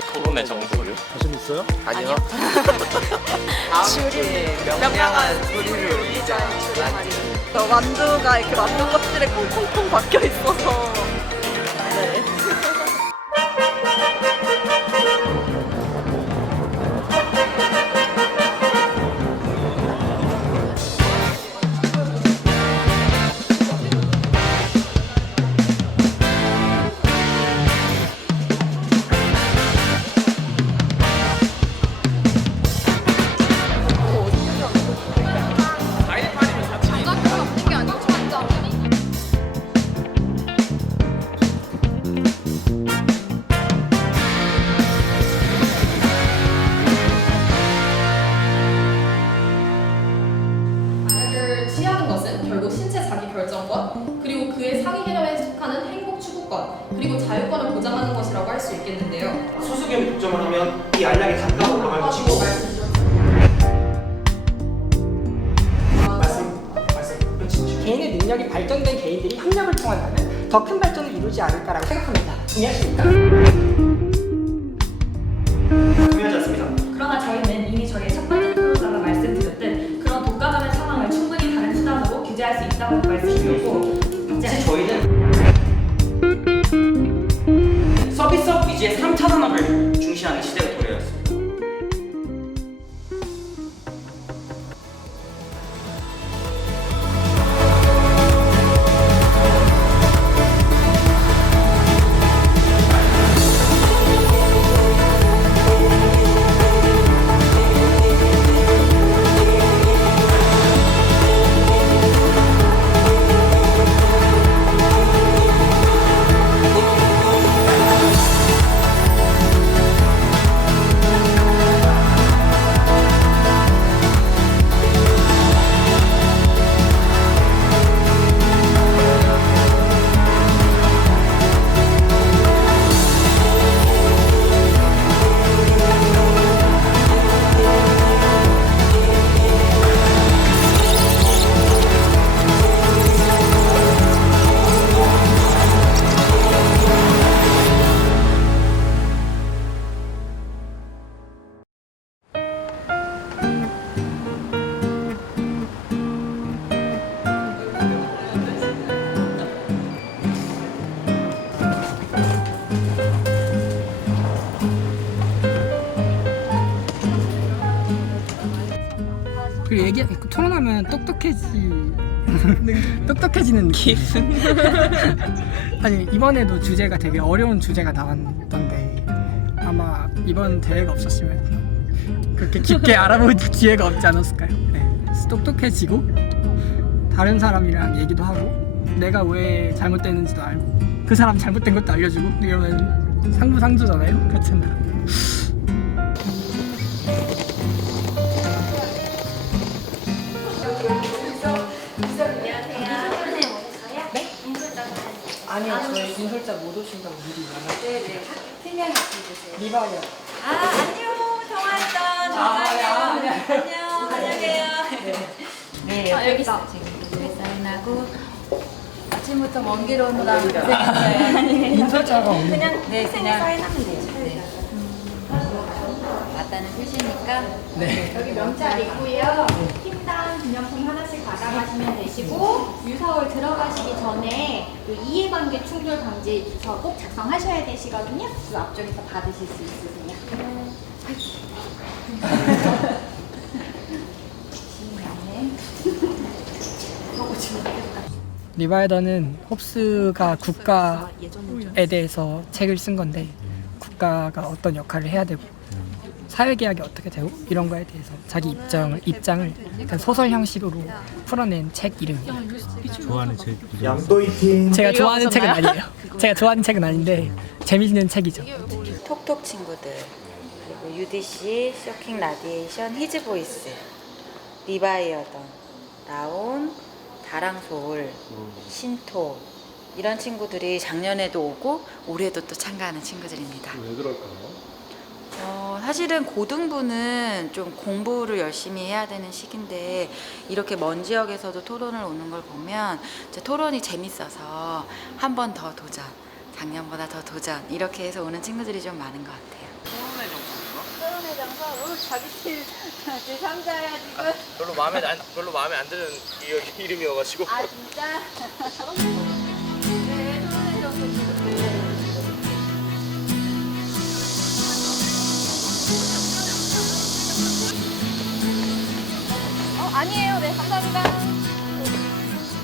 토론의 정수를 자신 있어요? 아니요. 줄임 명량한 우리를 울리자. 만두가 이렇게 만두 껍질에 콩콩콩 박혀 있어서. 네. 만약을 취하는 것은 결국 신체 자기 결정권, 그리고 그의 상위 개념에 속하는 행복 추구권, 그리고 자유권을 보장하는 것이라고 할 수 있겠는데요. 소수겸 독점을 하면 이 알약이 단가 올라갈 것이고 말씀 끝이죠. 개인의 능력이 발전된 개인들이 협력을 통한다면 더 큰 발전을 이루지 않을까라고 생각합니다. 동의하십니까? 동의하지 않습니다. 그러나 저희는 이미 저희의 첫 번째 프로그램에서 말씀드렸듯 그런 독과점의 상황을 충분히 다른 수단으로 규제할 수 있다고 말씀드렸고 사실 저희는 서비스업 위주의 3차 산업을 중시하는 시대가 도래했습니다. 그리고 토론하면 똑똑해지는 기분. 아니 이번에도 주제가 되게 어려운 주제가 나왔던데 아마 이번 대회가 없었으면 그렇게 깊게 알아볼 기회가 없지 않았을까요? 네. 똑똑해지고 다른 사람이랑 얘기도 하고 내가 왜 잘못됐는지도 알고 그 사람 잘못된 것도 알려주고 이러면 상부상조잖아요. 그렇잖아요. 아니요, 저희 인솔자 못 오신다고 미리 말했어요. 네네 팀명이 있으세요. 리바이어. 안녕 정화했던 안녕하세요. 네, 여기 있어. 지금 사인하고 아침부터 먼 길 오느라 고생했어요. 인솔자가 없는. 그냥 사인하면 돼요. 네. 맞다는 뜻이니까. 네. 여기 명찰 있고요. 팀당 기념품 하나씩 받아가시면 되시고 유서울 들어가시기 전에 그 이해관계 충돌 방지서 꼭 작성하셔야 되시거든요. 그 앞쪽에서 받으실 수 있으세요. 리바이더는 홉스가 국가에 대해서 책을 쓴 건데 국가가 어떤 역할을 해야 되고 사회계약이 어떻게 되고 이런 거에 대해서 자기 입장을 약간 소설 형식으로 풀어낸 책 이름이에요. 좋아하는 책. 양도이팅. 제가 좋아하는 책은 아니에요. 제가 좋아하는 책은 아닌데 재밌는 책이죠. 톡톡 친구들, 그리고 UDC, 쇼킹 라디에이션, 히즈보이스, 리바이어던, 라온, 다랑소울, 신토 이런 친구들이 작년에도 오고 올해도 또 참가하는 친구들입니다. 왜 그럴까요? 사실은 고등부는 좀 공부를 열심히 해야 되는 시기인데 이렇게 먼 지역에서도 토론을 오는 걸 보면 이제 토론이 재밌어서 한 번 더 도전, 작년보다 더 도전 이렇게 해서 오는 친구들이 좀 많은 것 같아요. 자기들 제3자야 지금. 별로 마음에 안 드는 이름이어가지고. 아 진짜? 네, 토론해줘서 기분돼. 아니에요. 네, 감사합니다.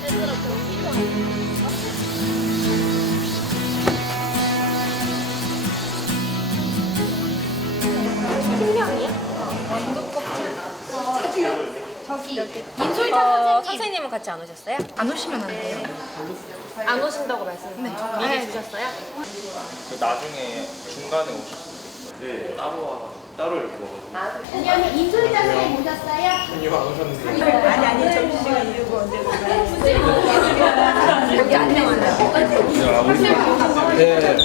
얘들아, 저기 인솔자 선생님은 같이 안 오셨어요? 안 오시면 안 돼요. 안 오신다고 말씀 미리 주셨어요? 나중에 중간에 오셨어요. 네, 따로 이렇게 먹어요. 왜냐면 인솔자 선생님 오셨어요? 아니요, 안 오셨는데. 점심시간 이르고 언제 여기 안내 왔나요? 네.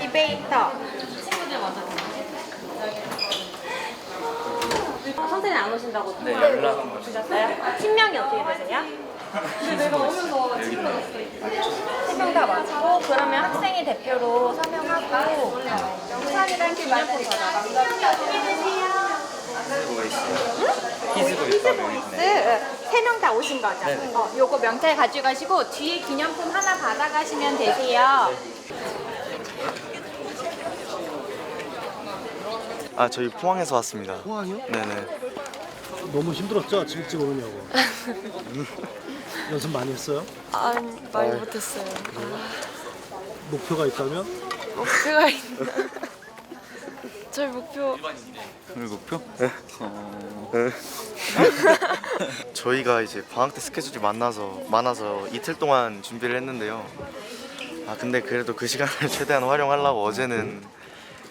디베이터. 선생님 안 오신다고 네, 연락 주셨어요? 팀명이 어떻게 되세요? 내가 오면서 친구가 세 명 다 맞고 그러면 학생이 대표로 서명하고 우산이랑 기념품 받아가. 세 명 다 오신 거죠? 요거 명찰 가져가시고 뒤에 기념품 하나 받아가시면 되세요. 아 저희 포항에서 왔습니다. 포항이요? 네네. 너무 힘들었죠? 아침 일찍 오느냐고. 연습 많이 했어요? 아니 많이 못했어요. 목표가 있다면? 목표가 있나? 저희 목표 오늘 목표? 네. 저희가 이제 방학 때 스케줄이 많아서 이틀 동안 준비를 했는데요. 아 근데 그래도 그 시간을 최대한 활용하려고 어제는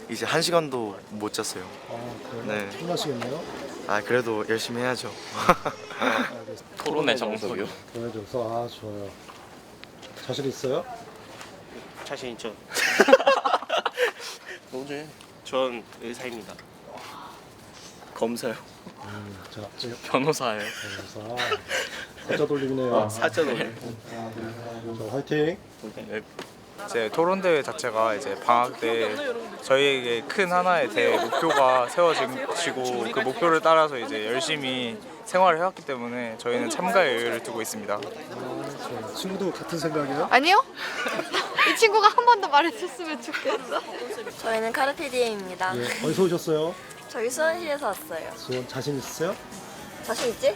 이제 1시간도 못 잤어요. 아 그래요? 네. 피곤하시겠네요? 아 그래도 열심히 해야죠. 토론의 정석이요. 보여줘서 아 좋아요. 자신 있어요? 자신 있죠. 너무 전 의사입니다. 검사요. 자, 이제 변호사예요. 사자 돌림이네요. 사자 돌림. 자, 화이팅. 이제 토론 대회 자체가 이제 방학 때 저희에게 큰 하나의 대회 목표가 세워지고 그 목표를 따라서 이제 열심히 생활을 해왔기 때문에 저희는 참가에 여유를 두고 있습니다. 자, 친구도 같은 생각이에요? 아니요? 이 친구가 한 번 더 말해줬으면 좋겠어. 저희는 카르페디엠입니다. 예, 어디서 오셨어요? 저희 수원시에서 왔어요. 수원 자신 있으세요? 자신 있지?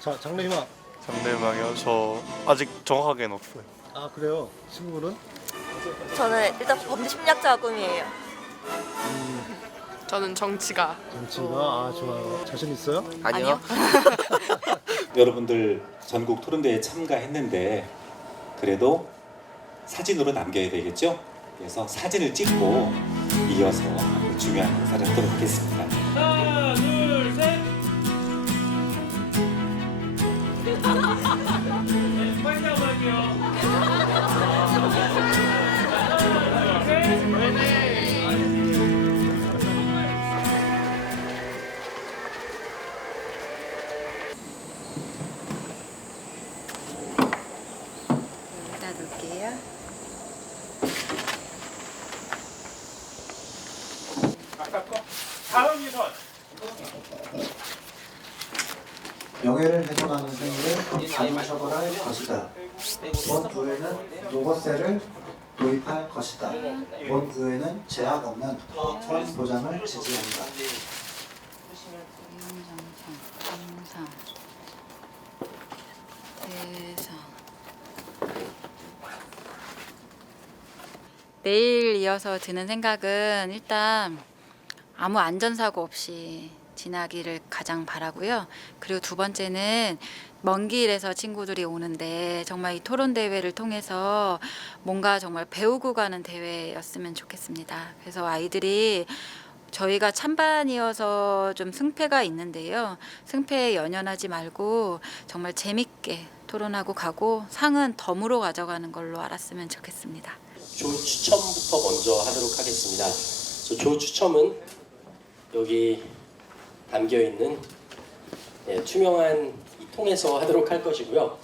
자, 장래희망. 상대방이요? 저 아직 정확하게는 없어요. 아 그래요? 친구는? 저는 일단 범심리학자가 꿈이에요. 저는 정치가. 정치가 아 좋아요. 자신 있어요? 아니요. 여러분들 전국 토론대회에 참가했는데 그래도 사진으로 남겨야 되겠죠? 그래서 사진을 찍고 이어서 그 중요한 행사를 하도록 하겠습니다. 하나, 둘, 셋. 네, 빨리 나갈게요. 여기다 놓을게요. 다음 유선. 명예를 훼손하는 행위를 자유처벌할 것이다. 본 부에는 노거세를 도입할 것이다. 본 부에는 제약 없는 처분 보장을 지지한다. 영상, 대상. 내일 이어서 드는 생각은 일단 아무 안전사고 없이 지나기를 가장 바라고요. 그리고 두 번째는 먼 길에서 친구들이 오는데 정말 이 토론 대회를 통해서 뭔가 정말 배우고 가는 대회였으면 좋겠습니다. 그래서 아이들이 저희가 찬반이어서 좀 승패가 있는데요. 승패에 연연하지 말고 정말 재밌게 토론하고 가고 상은 덤으로 가져가는 걸로 알았으면 좋겠습니다. 조 추첨부터 먼저 하도록 하겠습니다. 조 추첨은 여기 담겨 있는 투명한 이 통에서 하도록 할 것이고요.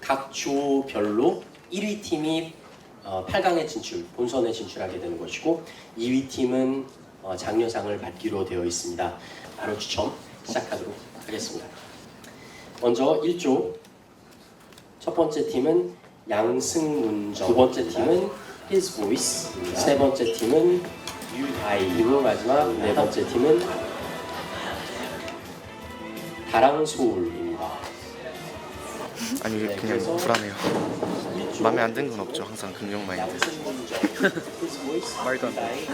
각 조별로 1위 팀이 8강에 진출, 본선에 진출하게 되는 것이고 2위 팀은 장려상을 받기로 되어 있습니다. 바로 추첨 시작하도록 하겠습니다. 먼저 1조 첫 번째 팀은 양승문정, 두 번째 팀은 His Voice, 세 번째 팀은 유아이, 그리고 마지막 네 번째 팀은 다랑소울입니다. 아니 그냥 그래서 불안해요. 마음에 안 드는 건 없죠. 항상 긍정 마인드. 말도 안 돼.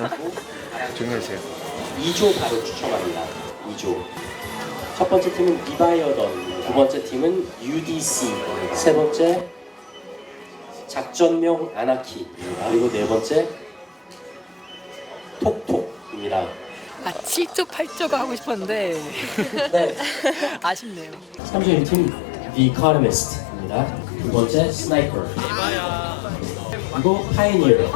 조용히 해주세요. 2조 바로 추첨합니다. 2조. 첫 번째 팀은 리바이어던, 두 번째 팀은 UDC, 세 번째 작전명 아나키, 그리고 네 번째 톡톡입니다. 7조 8조가 하고 싶었는데 네. 아쉽네요. 3조 팀 The Economist입니다. 두 번째 스나이퍼, 그리고 파이니어. 네,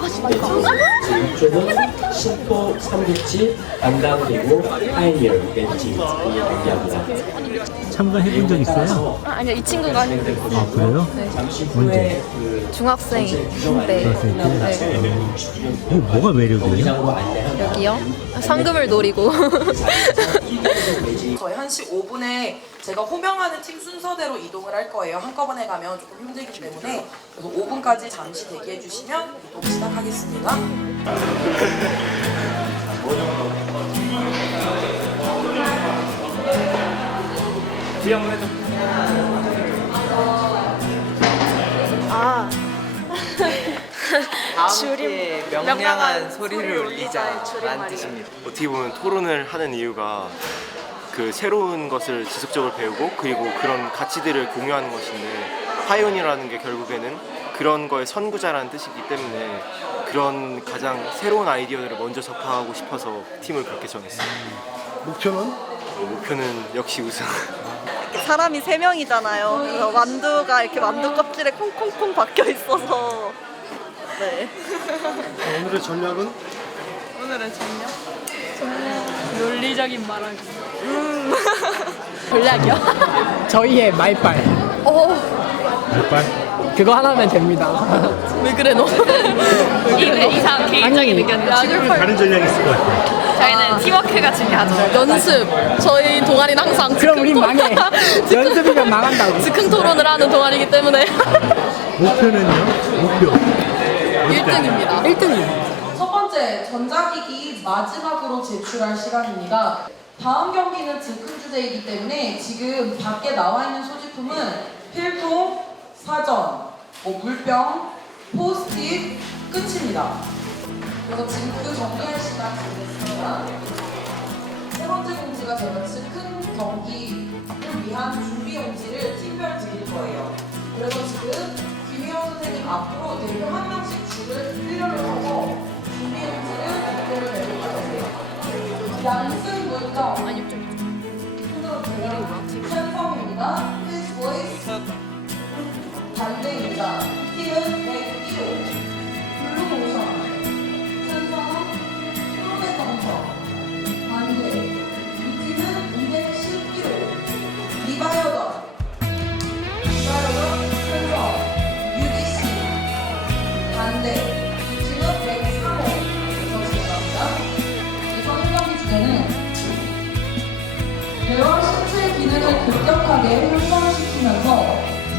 6조는 신포 삼국지 담당 그리고 파이니어 네 팀이 경기합니다. 참가해본 적 있어요? 아니요, 이 친구가 했는데. 아 그래요? 잠시 후에 중학생 때. 이게 뭐가 매력이에요? 여기요? 상금을 노리고. 저희 1시 5분에 제가 호명하는 팀 순서대로 이동을 할 거예요. 한꺼번에 가면 조금 힘들기 때문에 그래서 5분까지 잠시 대기해 주시면 이동 시작하겠습니다. 뒤에 한번 해줘. 아. 다음에 명량한 소리를 울리자 라는 뜻입니다. 어떻게 보면 토론을 하는 이유가 그 새로운 것을 지속적으로 배우고 그리고 그런 가치들을 공유하는 것인데 파이오니어라는 게 결국에는 그런 거의 선구자라는 뜻이기 때문에 그런 가장 새로운 아이디어들을 먼저 접하고 싶어서 팀을 그렇게 정했어요. 목표는? 목표는 역시 우승. 사람이 3명이잖아요. 그래서 만두가 이렇게 만두 껍질에 콩콩콩 박혀 있어서 네. 오늘의 전략은? 오늘의 전략? 논리적인 말하기. 전략이요? 저희의 말빨. 말빨? 그거 하나면 됩니다. 왜 그래 너? 이상 개인적인 의견. 다른 전략이 있을 것 같아요. 저희는 팀워크가 중요하죠. 연습. 저희 동아리는 항상 그럼 우린 망해. 연습이면 망한다고. 즉흥 토론을 하는 동아리이기 때문에 목표는요? 목표 1등입니다. 1등이요. 첫 번째, 전자기기 마지막으로 제출할 시간입니다. 다음 경기는 즉흥 주제이기 때문에 지금 밖에 나와 있는 소지품은 필통, 사전, 물병, 포스트잇 끝입니다. 그래서 지금 그 정리할 시간 드리겠습니다. 세 번째 공지가 저희가 즉흥 경기를 위한 준비 용지를 팀별 드릴 거예요. 그래서 지금 김희영 선생님 앞으로 대표 한 명씩 줄을 일렬로 서서 준비 용지를 대표를 내고 가주세요. 양승 물정 손으로 들려 찬성입니다. His voice 반대입니다. 팀은 101호 블루 모션 찬성 프로의 정성 반대 이 팀은 211호 리바이어던 찬성 UDC 반대 이 팀은 103호 그래서 진행합니다. 이번 경기 주제는 뇌와 신체 기능을 급격하게 향상시키면서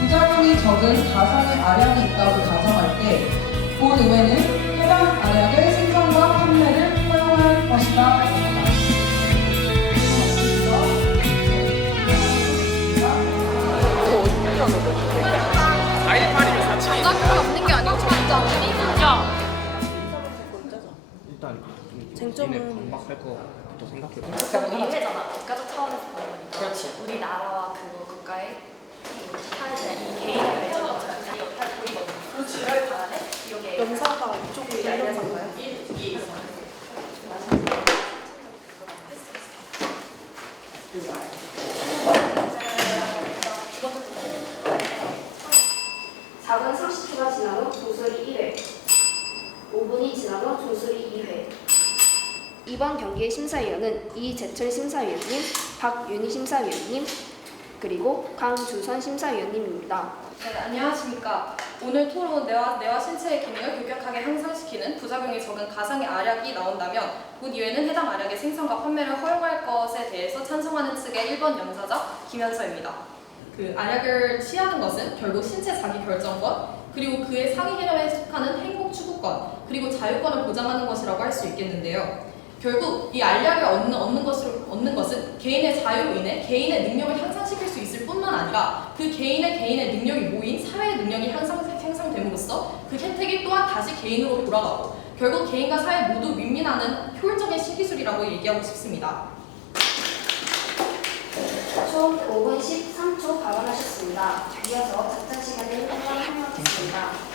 부작용이 적은 가상의 알약이 있다고 가정할 때 본의회는 해당 알약의 생산과 판매를 허용할 것이다. 장갑이 없는 게 아니고 장갑이. 야. 일단 쟁점은 반박할 거부터 생각해. 이해잖아. 국가적 차원에서 보는 거니까. 그렇지. 우리나라와 그 국가의 사회의 이 개인의 발전을 이 역할을 보이거든요. 그렇지. 이럴 바람에 여기에 연사가 이쪽으로 날려서인가요? 위에 있어. 이번 경기의 심사위원은 이재철 심사위원님, 박윤희 심사위원님, 그리고 강주선 심사위원님입니다. 네, 안녕하십니까. 오늘 토론 뇌와 신체의 기능을 급격하게 향상시키는 부작용이 적은 가상의 알약이 나온다면 본 이외에는 해당 알약의 생산과 판매를 허용할 것에 대해서 찬성하는 측의 1번 연사자 김현서입니다. 그 알약을 취하는 것은 결국 신체 자기 결정권, 그리고 그의 상위 개념에 속하는 행복 추구권, 그리고 자유권을 보장하는 것이라고 할 수 있겠는데요. 결국 이 알약을 얻는 것은 개인의 자유로 인해 개인의 능력을 향상시킬 수 있을 뿐만 아니라 그 개인의 능력이 모인 사회의 능력이 향상됨으로써 그 혜택이 또한 다시 개인으로 돌아가고 결국 개인과 사회 모두 윈윈하는 효율적인 신기술이라고 얘기하고 싶습니다. 총 5분 13초 발언하셨습니다. 이어서 작전 시간을 활용하겠습니다.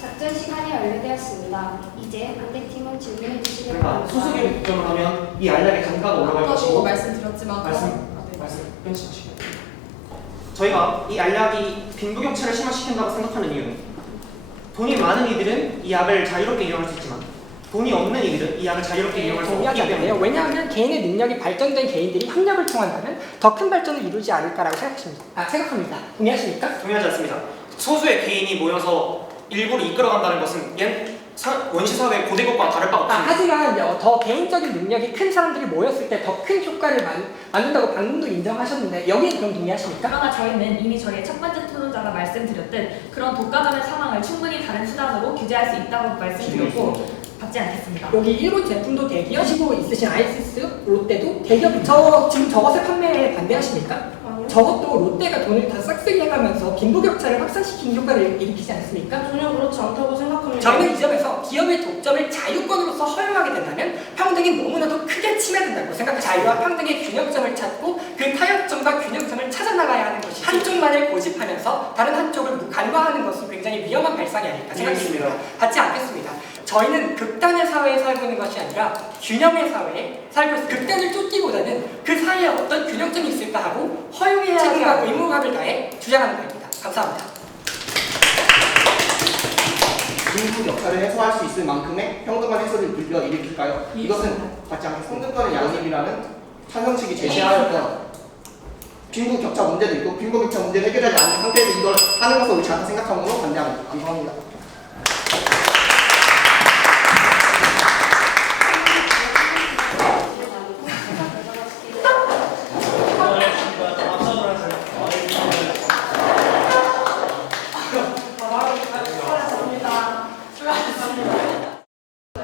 작전 시간이 완료되었습니다. 이제 반대팀은 질문해 주시기 바랍니다. 소수계를 걱정을 하면 이 알약의 단가가 올라갈 것이고 말씀드렸지만 말씀 끊으시죠. 저희가 이 알약이 빈부격차를 심화시킨다고 생각하는 이유는 돈이 많은 이들은 이 약을 자유롭게 이용할 수 있지만 돈이 없는 이들은 이 약을 자유롭게 이용할 수 없기 때문에 왜냐하면 개인의 능력이 발전된 개인들이 협력을 통한다면 더 큰 발전을 이루지 않을까라고 생각합니다. 동의하십니까? 동의하지 않습니다. 소수의 개인이 모여서 일부를 이끌어간다는 것은 원시사회 고대국과 다를 바 없습니다. 하지만 더 개인적인 능력이 큰 사람들이 모였을 때 더 큰 효과를 만든다고 방금도 인정하셨는데 여기에 그럼 동의하십니까? 그러나 저희는 이미 저희의 첫 번째 토론자가 말씀드렸듯 그런 독과점의 상황을 충분히 다른 수단으로 규제할 수 있다고 말씀드렸고 받지 않겠습니다. 여기 일본 제품도 대기하시고 있으신 아이시스, 롯데도 대기업 지금 저것을 판매에 반대하십니까? 저것도 롯데가 돈을 다 싹쓸이 해가면서 빈부격차를 확산시키는 효과를 일으키지 않습니까? 전혀 그렇지 않다고 생각합니다. 저희는 이 점에서 기업의 독점을 자유권으로서 허용하게 된다면 평등이 너무나도 크게 침해된다고 생각합니다. 자유와 평등의 균형점을 찾고 그 타협점과 균형점을 찾아나가야 하는 것이지 한쪽만을 고집하면서 다른 한쪽을 간과하는 것은 굉장히 위험한 발상이 아닐까 생각합니다. 받지 않겠습니다. 저희는 극단의 사회에 살고 있는 것이 아니라 균형의 사회에 살고 있습니다. 극단을 쫓기보다는 그 사이에 어떤 균형점이 있을까 하고 허용해야 책임과 의무감을 다해 주장하는 것입니다. 감사합니다. 빈부격차를 해소할 수 있을 만큼의 평등한 해소를 불러일으킬까요? 이것은 받지 않겠습니다. 평등권의 양립이라는 찬성 측이 제시하였던 빈부격차 문제도 있고 빈부격차 문제를 해결하지 않는 상태에서 이걸 하는 것은 옳지 않다 생각함으로 반대합니다. 감사합니다.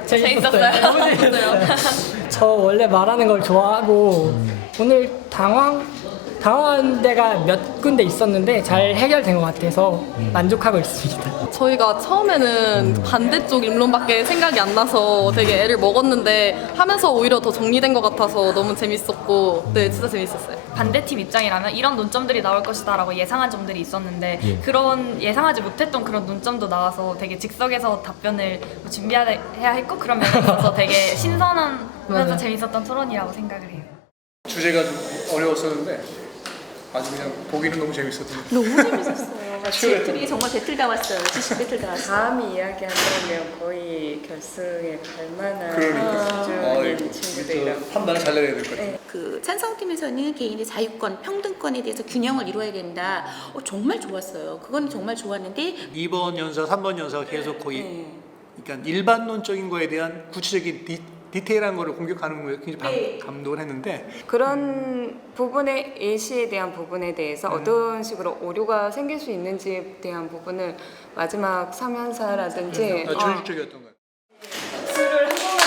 재밌었어요. 너무 재밌었어요. 저 원래 말하는 걸 좋아하고 오늘 당황한 데가 몇 군데 있었는데 잘 해결된 것 같아서 만족하고 있습니다. 저희가 처음에는 반대쪽 입론밖에 생각이 안 나서 되게 애를 먹었는데 하면서 오히려 더 정리된 것 같아서 너무 재밌었고 네 진짜 재밌었어요. 반대팀 입장이라면 이런 논점들이 나올 것이다 라고 예상한 점들이 있었는데 그런 예상하지 못했던 그런 논점도 나와서 되게 즉석에서 답변을 준비해야 했고 그런 면에 있어서 되게 신선하면서 재밌었던 토론이라고 생각을 해요. 주제가 좀 어려웠었는데 아주 그냥 보기는 너무 재밌었던 너무 재밌었어요. 배틀이 정말 배틀 나왔어요. 지식 배틀 나왔어요. 다음이 이야기한다면 거의 결승에 갈 만한 그러니까. 수준의 친구들이라고 판단을 잘 내야 될 것 같아요. 그 찬성팀에서는 개인의 자유권, 평등권에 대해서 균형을 이루어야 된다. 정말 좋았어요. 그건 정말 좋았는데 2번 연사, 3번 연사가 계속 거의 그러니까 일반론적인 거에 대한 구체적인 디테일한 거를 공격하는 거에 굉장히 감동을 했는데 그런 부분의 예시에 대한 부분에 대해서 어떤 식으로 오류가 생길 수 있는지에 대한 부분을 마지막 3연사라든지 조직적이었던 거예요. 술을 한 번만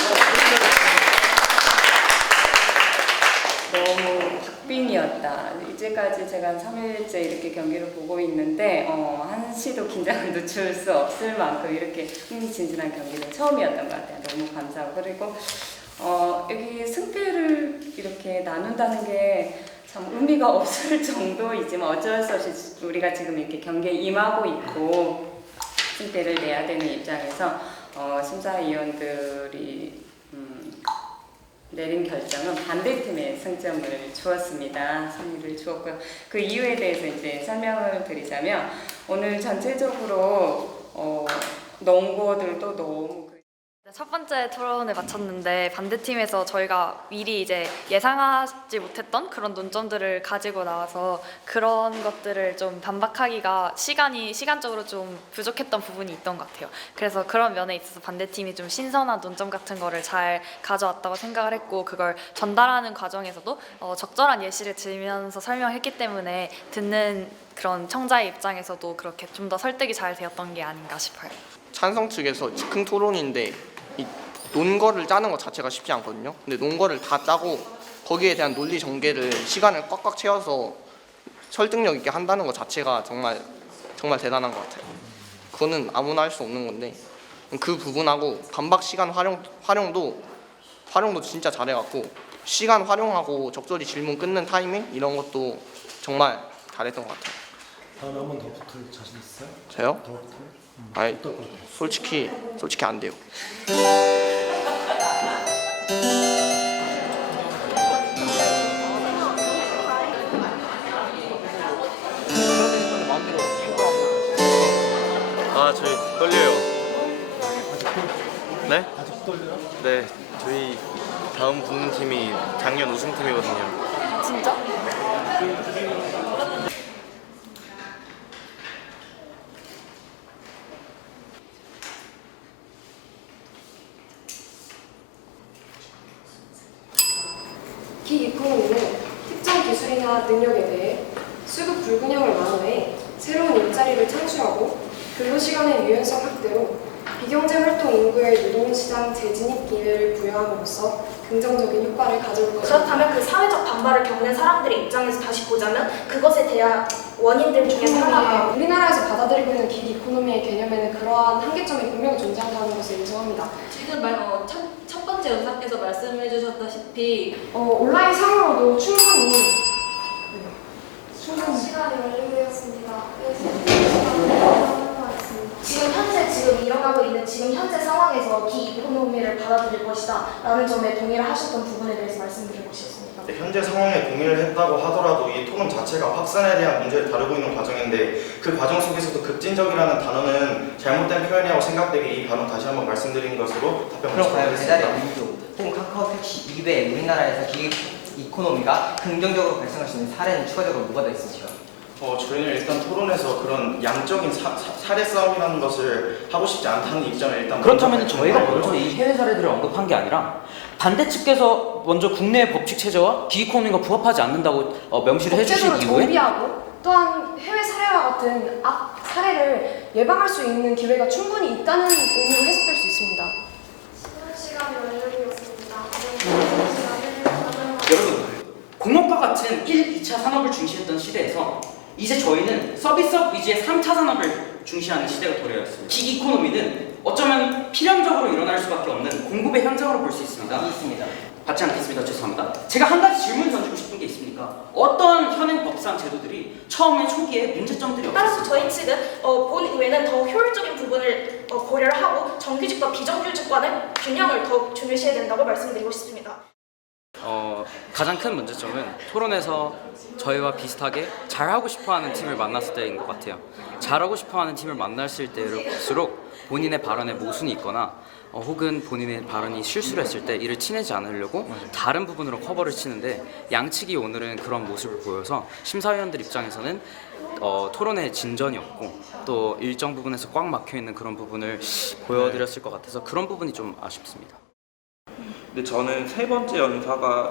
너무 박빙이었다. 이제까지 제가 한 3일째 이렇게 경기를 보고 있는데 한시도 긴장을 늦출 수 없을 만큼 이렇게 흥미진진한 경기는 처음이었던 것 같아요. 너무 감사하고 그리고 여기 승패를 이렇게 나눈다는 게 참 의미가 없을 정도이지만 어쩔 수 없이 우리가 지금 이렇게 경기에 임하고 있고 승패를 내야 되는 입장에서 심사위원들이 내린 결정은 반대팀에 승점을 주었습니다. 승리를 주었고요. 그 이유에 대해서 이제 설명을 드리자면 오늘 전체적으로 농구들도 너무 첫 번째 토론을 마쳤는데 반대팀에서 저희가 미리 이제 예상하지 못했던 그런 논점들을 가지고 나와서 그런 것들을 좀 반박하기가 시간적으로 좀 부족했던 부분이 있던 것 같아요. 그래서 그런 면에 있어서 반대팀이 좀 신선한 논점 같은 거를 잘 가져왔다고 생각을 했고, 그걸 전달하는 과정에서도 적절한 예시를 들면서 설명했기 때문에 듣는 그런 청자의 입장에서도 그렇게 좀 더 설득이 잘 되었던 게 아닌가 싶어요. 찬성 측에서 즉흥 토론인데 이 논거를 짜는 것 자체가 쉽지 않거든요. 근데 논거를 다 짜고 거기에 대한 논리 전개를 시간을 꽉꽉 채워서 설득력 있게 한다는 것 자체가 정말 대단한 것 같아요. 그거는 아무나 할 수 없는 건데, 그 부분하고 반박 시간 활용도 진짜 잘해갖고 시간 활용하고 적절히 질문 끊는 타이밍 이런 것도 정말 잘했던 것 같아요. 다음에 한 번 더 붙을 자신 있어요? 저요? 더 붙을? 아니 솔직히 안 돼요. 아, 저희 떨려요. 네? 아직 떨려요? 네, 저희 다음 붙는 팀이 작년 우승팀이거든요. 진짜? 기이코노미는 특정 기술이나 능력에 대해 수급 불균형을 완화해 새로운 일자리를 창출하고 근로시간의 유연성 확대로 비경제 활동 인구의 노동시장 재진입 기회를 부여함으로써 긍정적인 효과를 가져올 것입니다. 그렇다면 그 사회적 반발을 겪는 사람들의 입장에서 다시 보자면 그것에 대한 원인들 중에서 하나가 우리나라에서 받아들이고 있는 기이코노미의 개념에는 그러한 한계점이 분명히 존재한다는 것을 인정합니다. 지금 첫 번째 연사께서 말씀해 주셨다시피 온라인 상으로도 충분히 시간이 완료되었습니다. 지금 일어나고 있는 지금 현재 상황에서 기이코노미를 받아들일 것이다 라는 점에 동의를 하셨던 부분에 대해서 말씀드리고 싶습니다. 현재 상황에 동의를 했다고 하더라도 이 토론 자체가 확산에 대한 문제를 다루고 있는 과정인데, 그 과정 속에서도 급진적이라는 단어는 잘못된 표현이라고 생각되게 이 발언 다시 한번 말씀드린 것으로 답변을 그럼 과연 배달의 드리겠습니다. 민족 혹은 카카오 택시 이외에 우리나라에서 기획 이코노미가 긍정적으로 발생할 수 있는 사례는 추가적으로 뭐가 더 있으시죠? 저희는 일단 토론에서 그런 양적인 사례 싸움이라는 것을 하고 싶지 않다는 입장을 일단 그렇다면 저희가 먼저 이 해외 사례들을 언급한 게 아니라 반대 측께서 먼저 국내 법칙 체제와 기이코노미가 부합하지 않는다고 명시를 해주신 법제도를 이후에 정비하고 또한 해외 사례와 같은 악 사례를 예방할 수 있는 기회가 충분히 있다는 의미로 해석될 수 있습니다. 시간이 완료되었습니다. 여러분, 공업과 같은 1, 2차 산업을 중시했던 시대에서 이제 저희는 서비스업 위주의 3차 산업을 중시하는 시대가 도래했습니다. 기이코노미는 어쩌면 필연적으로 일어날 수밖에 없는 공급의 현장으로 볼 수 있습니다. 있습니다. 받지 않겠습니다. 죄송합니다. 제가 한 가지 질문 던지고 싶은 게 있습니까? 어떤 현행 법상 제도들이 처음에 초기에 문제점들이 따라서 없었습니까? 저희 측은 본 의회는 더 효율적인 부분을 고려를 하고 정규직과 비정규직 간의 균형을 더 중요시해야 된다고 말씀드리고 싶습니다. 가장 큰 문제점은 토론에서 저희와 비슷하게 잘하고 싶어하는 팀을 만났을 때인 것 같아요. 잘하고 싶어하는 팀을 만났을 때일수록 본인의 발언에 모순이 있거나 혹은 본인의 발언이 실수를 했을 때 이를 티내지 않으려고 다른 부분으로 커버를 치는데, 양측이 오늘은 그런 모습을 보여서 심사위원들 입장에서는 토론의 진전이 없고 또 일정 부분에서 꽉 막혀있는 그런 부분을 보여드렸을 것 같아서 그런 부분이 좀 아쉽습니다. 근데 저는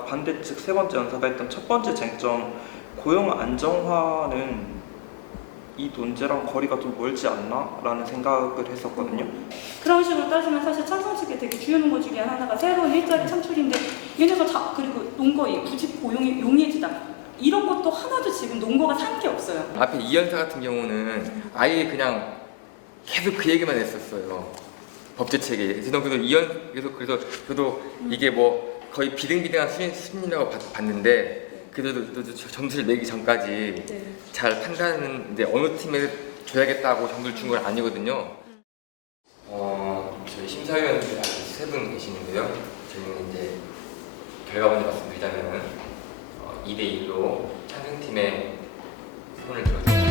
반대측 세 번째 연사가 했던 첫 번째 쟁점, 고용 안정화는 이 논제랑 거리가 좀 멀지 않나? 라는 생각을 했었거든요. 그런 식으로 따지면 사실 찬성 측에 되게 주요 논거 중에 하나가 새로운 일자리 창출인데, 얘네가 그리고 논거에 구직 고용이 용이해지다, 이런 것도 하나도 지금 논거가 산 게 없어요. 앞에 이연사 같은 경우는 아예 그냥 계속 그 얘기만 했었어요. 법제 체계. 그래서 저도 이게 뭐 거의 비등비등한 수준이라고 봤는데, 그래도 점수를 내기 전까지 잘 판단하는데 어느 팀에 줘야겠다고 점수를 준 건 아니거든요. 저희 심사위원들 세 분 계시는데요. 저희는 이제 결과 먼저 말씀드리자면 2대1로 찬성팀의 손을 들어주셨습니다.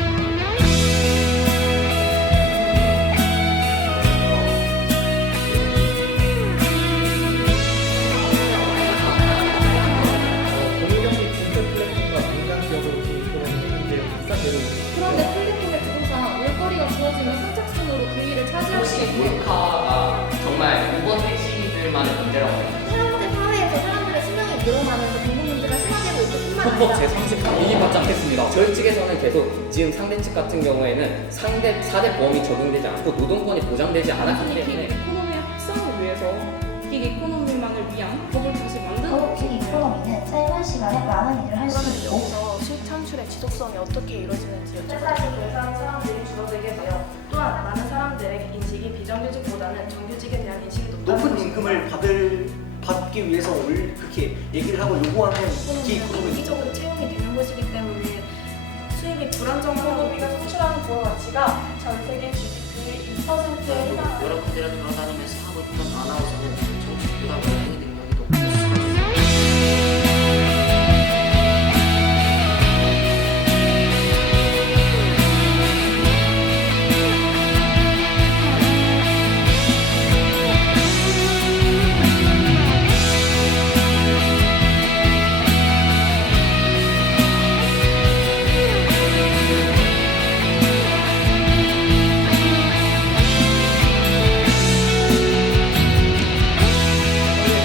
헌법 제30조 위반받지 않겠습니다. 저희 측에서는 계속 지금 상대 측 같은 경우에는 4대 보험이 적용되지 않고 노동권이 보장되지 않았기 때문에 이코노미의 확산을 위해서 빅 이코노미만을 위한 법을 다시 만드는 빅 이코노미는 짧은 시간에 많은 일을 할 수 있고 그래서 실창출의 지속성이 어떻게 이루어지는지 회사에서 근사한 사람들이 줄어들게 되어 또한 많은 사람들의 인식이 비정규직보다는 정규직에 대한 인식이 높다는 높은 것입니다. 임금을 받기 위해서 그렇게 얘기를 하고 요구하는 기 이코노미. 이기적으로 채용이 되는 것이기 때문에 수입이 불안정한 우리가 수출하는 부가가치가 전 세계 GDP의 2%에 해당하는 여러분들이 돌아다니면서 하고 있던 아나운서는 정치보다 여행이 능력이 높은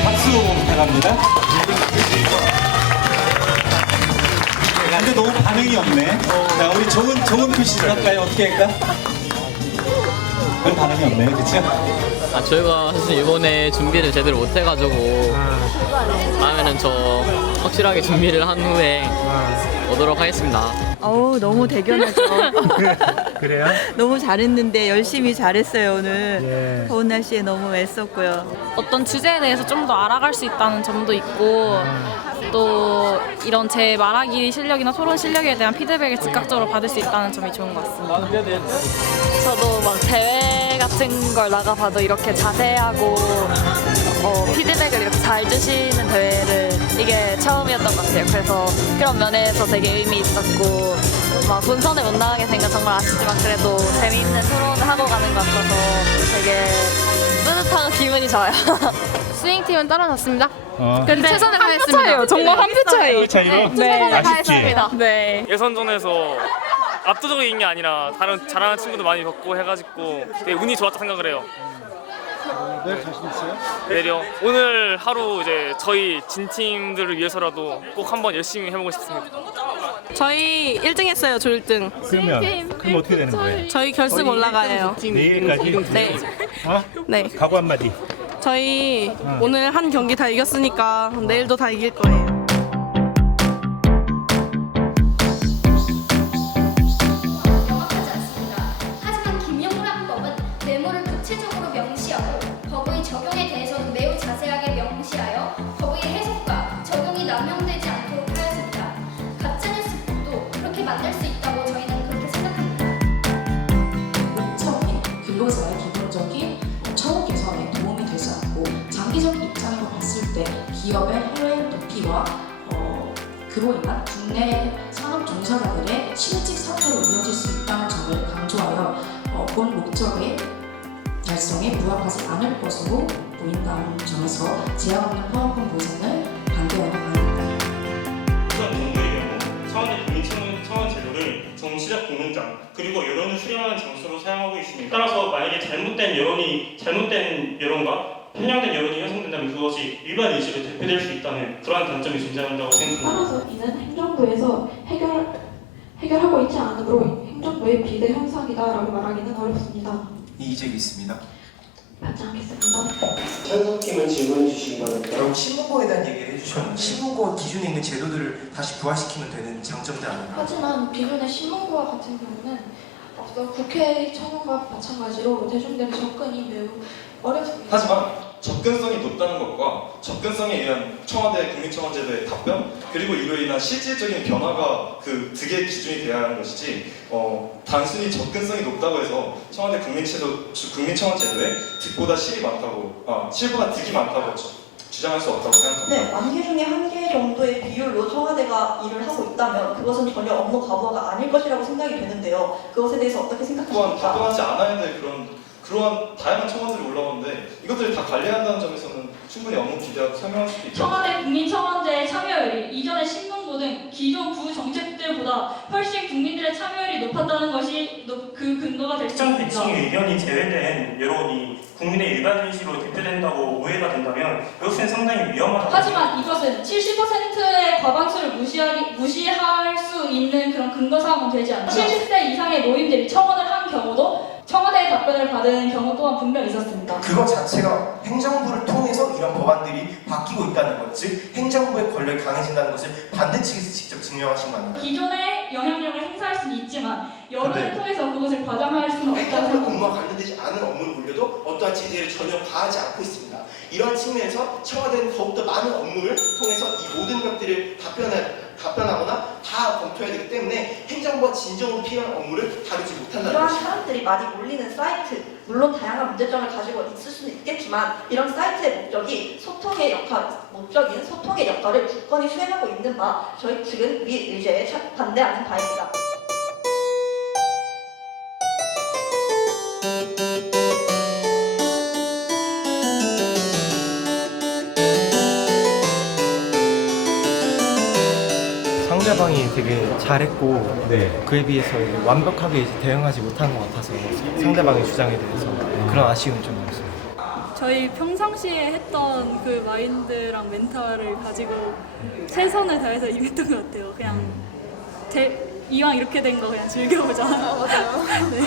박수 부탁합니다. 근데 너무 반응이 없네. 자, 우리 좋은 표시를 할까요? 어떻게 할까? 별 반응이 없네, 그쵸? 저희가 사실 이번에 준비를 제대로 못해가지고 다음에는 저 확실하게 준비를 한 후에 오도록 하겠습니다. 어우 너무 대견하죠. 그래요? 너무 잘했는데 열심히 잘했어요 오늘. 더운 날씨에 너무 애썼고요. 어떤 주제에 대해서 좀 더 알아갈 수 있다는 점도 있고 또 이런 제 말하기 실력이나 토론 실력에 대한 피드백을 즉각적으로 받을 수 있다는 점이 좋은 것 같습니다. 저도 막 대회 같은 걸 나가봐도 이렇게 자세하고 피드백을 이렇게 잘 주시는 대회를 이게 처음이었던 것 같아요. 그래서 그런 면에서 되게 의미 있었고 막 본선에 못 나가게 된 건 정말 아쉽지만 그래도 재미있는 토론을 하고 가는 것 같아서 되게 뿌듯하고 기분이 좋아요. 스윙팀은 떨어졌습니다. 근데 최선을 한 표 다했습니다. 차이예요. 정말 한 표 차이. 차이로? 최선을 아쉽지? 다했습니다. 네. 예선전에서 압도적인 게 아니라 다른 잘하는 친구도 많이 겪고 해가지고 되게 운이 좋았다 생각을 해요. 내일 자신 있어요? 내려 오늘 하루 이제 저희 진 팀들을 위해서라도 꼭 한번 열심히 해보고 싶습니다. 저희 1등 했어요. 조 1등. 그럼 어떻게 되는 거예요? 저희 결승 올라가요. 내일까지? 네. 어? 네. 각오 한마디. 저희 오늘 한 경기 다 이겼으니까 내일도 다 이길 거예요. 명확하지 않습니다. 하지만 김영란법은 뇌물을 구체적으로 명시하고 법의 적용에 대해서는 매우 자세하게 명시하여 법의 해석과 적용이 남용되지 않도록 하였습니다. 가짜뉴스법도 그렇게 만들 수 있다고 저희는 그렇게 생각합니다. 문청이 근로자의 기본적인 처우 개선에 도움이 되지 않고 장기적 입장으로 봤을 때 기업의 해외 도피와 그로 인한 국내 산업 종사자들의 실직 사태로 이어질 수 있다는 점을 강조하여 본 목적의 달성에 부합하지 않을 것으로 보인다는 점에서 제한 없는 파업권 보장을 반대하는 바입니다. 우선 정부의 경우 차원의 국민청원 제도를 정치적 공론장 그리고 여론을 수렴하는 장소로 사용하고 있습니다. 따라서 만약에 잘못된 여론과 편향된 여론이 형성된다면 그것이 일반 의지로 대표될 수 있다는 그러한 단점이 존재한다고 생각합니다. 따라서 이는 행정부에서 해결하고 있지 않으므로 행정부의 비대 현상이다라고 말하기는 어렵습니다. 이의제기 있습니다. 받지 않겠습니다. 찬성팀은 질문해 주신 거는 여러분 신문고에 대한 얘기를 해주셨는데 신문고 기준에 있는 제도들을 다시 부활시키면 되는 장점들 아닌가? 하지만 기존의 신문고와 같은 경우는 앞서 국회 청원과 마찬가지로 대중들의 접근이 매우 어렵습니다. 하지만 접근성이 높다는 것과 접근성에 의한 청와대 국민청원제도의 답변 그리고 이로 인한 실질적인 변화가 그 득의 기준이 되어야 하는 것이지 단순히 접근성이 높다고 해서 청와대 국민청원제도에 득보다 실보다 득이 많다고 주장할 수 없다고 생각합니다. 네, 만개 중에 한 개 정도의 비율로 청와대가 일을 하고 있다면 그것은 전혀 업무 과부하가 아닐 것이라고 생각이 되는데요. 그것에 대해서 어떻게 생각하십니까? 답변하지 않아야 될 그러한 다양한 청원들이 올라오는데 이것들을 다 관리한다는 점에서는 충분히 업무 기대하고 설명할 수도 있다. 청와대 국민청원제의 참여율이 이전의 신문고 등 기존 구 정책들보다 훨씬 국민들의 참여율이 높았다는 것이 그 근거가 될 수 시장 있습니다. 대칭의 의견이 제외된 여론이 국민의 일반 인식으로 대표된다고 오해가 된다면 이것은 상당히 위험하다. 하지만 이것은 70%의 과반수를 무시할 수 있는 그런 근거 사항은 되지 않다. 70세 이상의 노인들이 청원을 한 경우도 청와대의 답변을 받은 경우 또한 분명 있었습니다. 그것 자체가 행정부를 통해서 이런 법안들이 바뀌고 있다는 것, 즉 행정부의 권력이 강해진다는 것을 반대측에서 직접 증명하신 거 아닙니까? 기존의 영향력을 행사할 수는 있지만 여론을 근데 통해서 그것을 과장할 수는 없다고 행정부 생각합니다. 업무와 관련되지 않은 업무를 올려도 어떠한 제재를 전혀 가하지 않고 있습니다. 이러한 측면에서 청와대는 더욱더 많은 업무를 통해서 이 모든 것들을 답변하거나 다 검토해야 되기 때문에 행정부와 진정으로 필요한 업무를 다루지 못한다는 이러한 것입니다. 사람들이 많이 몰리는 사이트, 물론 다양한 문제점을 가지고 있을 수는 있겠지만 이런 사이트의 목적인 소통의 역할을 굳건히 수행하고 있는 바 저희 측은 이 의제에 반대하는 바입니다. 상대방이 되게 잘했고 그에 비해서 완벽하게 대응하지 못한 것 같아서 상대방의 주장에 대해서 그런 아쉬움이 좀 있어요. 저희 평상시에 했던 그 마인드랑 멘탈을 가지고 최선을 다해서 임했던 것 같아요. 그냥 이왕 이렇게 된 거 그냥 즐겨보자. 맞아요. 네.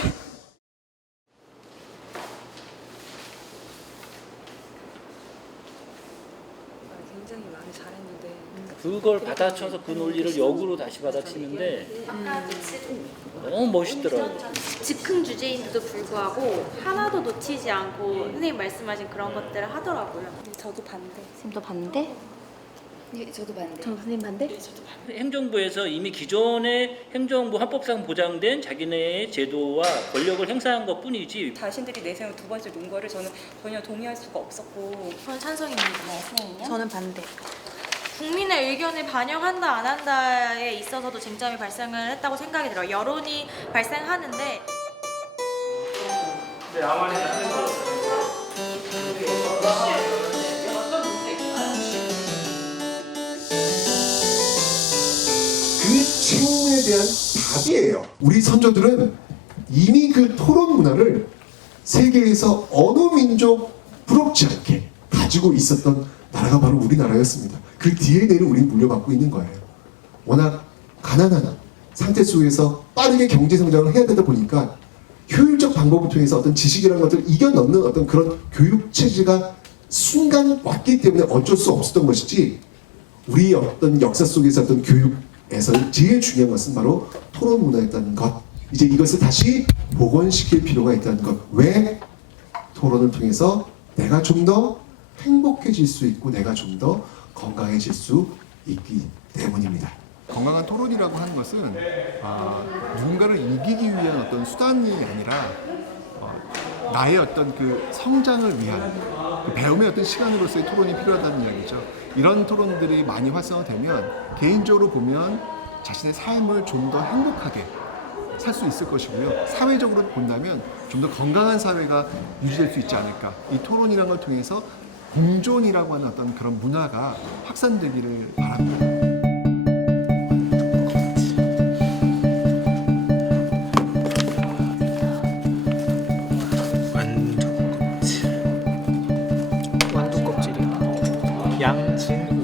굉장히 많이 잘했는데 그걸 받아쳐서 그 논리를 역으로 다시 받아치는데 너무 멋있더라고요. 즉흥 주제인데도 불구하고 하나도 놓치지 않고 선생님 말씀하신 그런 것들을 하더라고요. 저도 반대. 선생님도 반대? 네, 저도 반대. 선생님 반대? 네, 저도 반대. 행정부에서 이미 기존의 행정부 헌법상 보장된 자기네의 제도와 권력을 행사한 것 뿐이지 자신들이 내세운 두 번째 논거를 저는 전혀 동의할 수가 없었고. 저는 찬성입니다. 선생님요? 저는 반대. 국민의 의견을 반영한다 안 한다에 있어서도 쟁점이 발생을 했다고 생각이 들어요. 여론이 발생하는데 네, 아마리 그 질문에 대한 답이에요. 우리 선조들은 이미 그 토론 문화를 세계에서 어느 민족 부럽지 않게 가지고 있었던 나라가 바로 우리나라였습니다. 그 DNA를 우리는 물려받고 있는 거예요. 워낙 가난한 상태 속에서 빠르게 경제 성장을 해야 되다 보니까 효율적 방법을 통해서 어떤 지식이라는 것들을 이겨넣는 어떤 그런 교육 체제가 순간 왔기 때문에 어쩔 수 없었던 것이지, 우리 어떤 역사 속에서 어떤 교육에서 제일 중요한 것은 바로 토론 문화였다는 것. 이제 이것을 다시 복원시킬 필요가 있다는 것. 왜? 토론을 통해서 내가 좀 더 행복해질 수 있고 내가 좀 더 건강해질 수 있기 때문입니다. 건강한 토론이라고 하는 것은 누군가를 이기기 위한 어떤 수단이 아니라 나의 어떤 그 성장을 위한 그 배움의 어떤 시간으로서의 토론이 필요하다는 이야기죠. 이런 토론들이 많이 활성화되면 개인적으로 보면 자신의 삶을 좀 더 행복하게 살 수 있을 것이고요. 사회적으로 본다면 좀 더 건강한 사회가 유지될 수 있지 않을까. 이 토론이라는 걸 통해서 공존이라고 하는 어떤 그런 문화가 확산되기를 바랍니다. 완두 껍질이요. 양진우.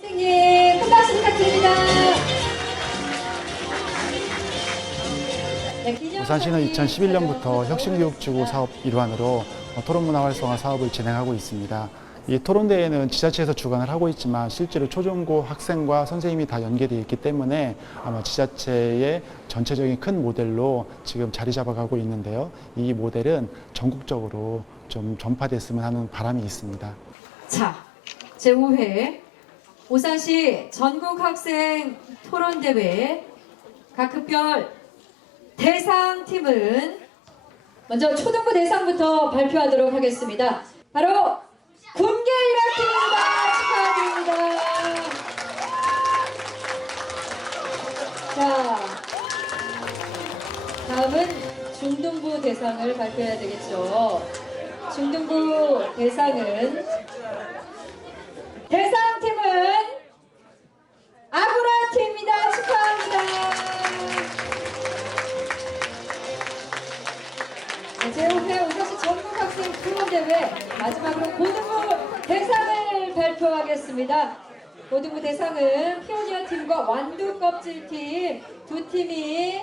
선생님, 큰 박수 부탁드립니다. 부산시는 2011년부터 혁신교육지구 사업 일환으로 토론문화 활성화 사업을 진행하고 있습니다. 이 토론대회는 지자체에서 주관을 하고 있지만 실제로 초중고 학생과 선생님이 다 연계되어 있기 때문에 아마 지자체의 전체적인 큰 모델로 지금 자리 잡아가고 있는데요. 이 모델은 전국적으로 좀 전파됐으면 하는 바람이 있습니다. 자, 제5회 오산시 전국학생 토론대회 각급별 대상팀은 먼저 초등부 대상부터 발표하도록 하겠습니다. 바로 군계일학팀입니다. 축하드립니다. 자, 다음은 중등부 대상을 발표해야 되겠죠. 중등부 대상은 대상팀은 아구라팀입니다. 축하합니다. 제5회 오산시 전국학생 토론대회 마지막으로 고등부 대상을 발표하겠습니다. 고등부 대상은 피오니어 팀과 완두 껍질 팀 두 팀이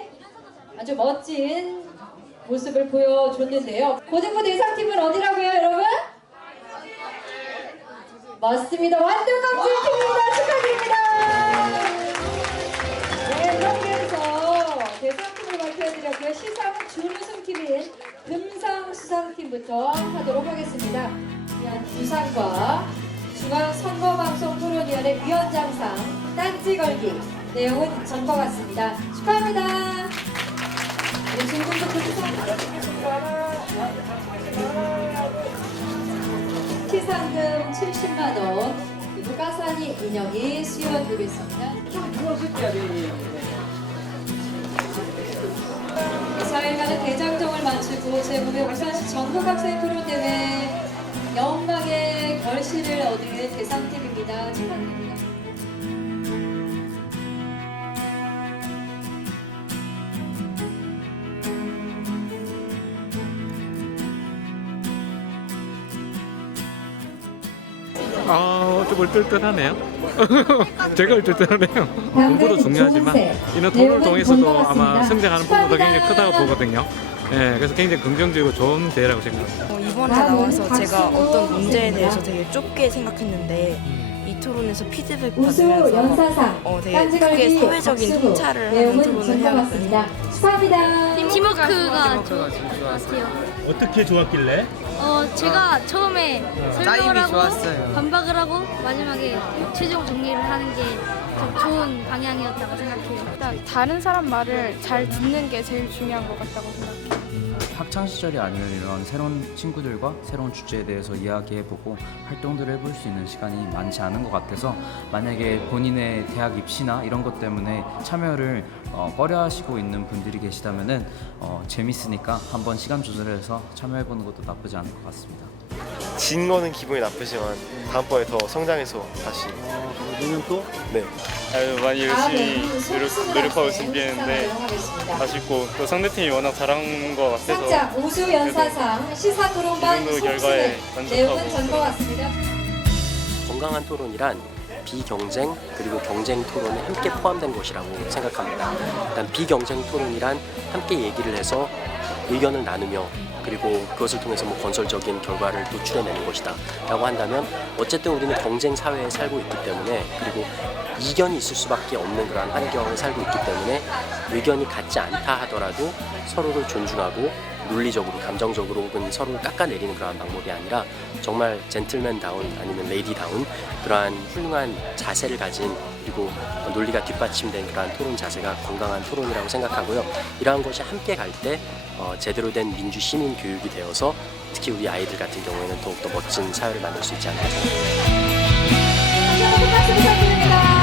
아주 멋진 모습을 보여줬는데요. 고등부 대상팀은 어디라고요, 여러분? 맞습니다. 완두 껍질 팀입니다. 축하드립니다. 네, 이렇게 해서 대상팀을 발표해드렸고요. 시상은 준우승팀인 금상수상팀부터 하도록 하겠습니다. 부상과 중앙선거방송 토론위원회 위원장상 딴지 걸기 내용은 전과 같습니다. 축하합니다. 우리 중등부 시상금 70만원 그리고 까사니 인형이 수여되겠습니다. 사회가는 대장정을 마치고 제9회 오산시 전국학생 토론대회 영광의 결실을 얻은 대상팀입니다. 축하드립니다. 좀 얼떨떨하네요. 제가 얼떨떨하네요. 공부도 중요하지만 이런 토론을 통해서도 아마 성장하는 부분도 굉장히 크다고 보거든요. 예, 그래서 굉장히 긍정적이고 좋은 대회라고 생각합니다. 이번에 나와서 제가 어떤 문제에 대해서 되게 좁게 생각했는데 이 토론에서 피드백 받으면서 되게 크게 사회적인 통찰을 하는 토론을 해봤습니다. 축하합니다. 팀워크가 좋았어요. 어떻게 좋았길래? 제가 처음에 설명을 사이비 하고 좋았어요. 반박을 하고 마지막에 최종 정리를 하는 게 좀 좋은 방향이었다고 생각해요. 일단 다른 사람 말을 잘 듣는 게 제일 중요한 것 같다고 생각해요. 학창 시절이 아니면 이런 새로운 친구들과 새로운 주제에 대해서 이야기해보고 활동들을 해볼 수 있는 시간이 많지 않은 것 같아서 만약에 본인의 대학 입시나 이런 것 때문에 참여를 꺼려하시고 있는 분들이 계시다면은 재밌으니까 한번 시간 조절해서 참여해보는 것도 나쁘지 않을 것 같습니다. 진 거는 기분이 나쁘지만 다음번에 더 성장해서 다시. 내년 또? 네. 많이 열심히 노력하고 준비했는데 아쉽고 또 상대팀이 워낙 잘한 것 같아서 상장 우수 연사상 시사 토론반 이 정도 결과에 내용은 전과 같습니다. 건강한 토론이란 비경쟁 그리고 경쟁 토론이 함께 포함된 것이라고 생각합니다. 일단 비경쟁 토론이란 함께 얘기를 해서 의견을 나누며 그리고 그것을 통해서 건설적인 결과를 도출해내는 것이다 라고 한다면 어쨌든 우리는 경쟁 사회에 살고 있기 때문에 그리고 이견이 있을 수밖에 없는 그러한 환경에 살고 있기 때문에 의견이 같지 않다 하더라도 서로를 존중하고 논리적으로 감정적으로 혹은 서로를 깎아내리는 그러한 방법이 아니라 정말 젠틀맨다운 아니면 레이디다운 그러한 훌륭한 자세를 가진 그리고 논리가 뒷받침된 그러한 토론 자세가 건강한 토론이라고 생각하고요. 이러한 것이 함께 갈 때 제대로 된 민주 시민 교육이 되어서 특히 우리 아이들 같은 경우에는 더욱더 멋진 사회를 만들 수 있지 않을까 생각합니다. 박수 부탁드립니다.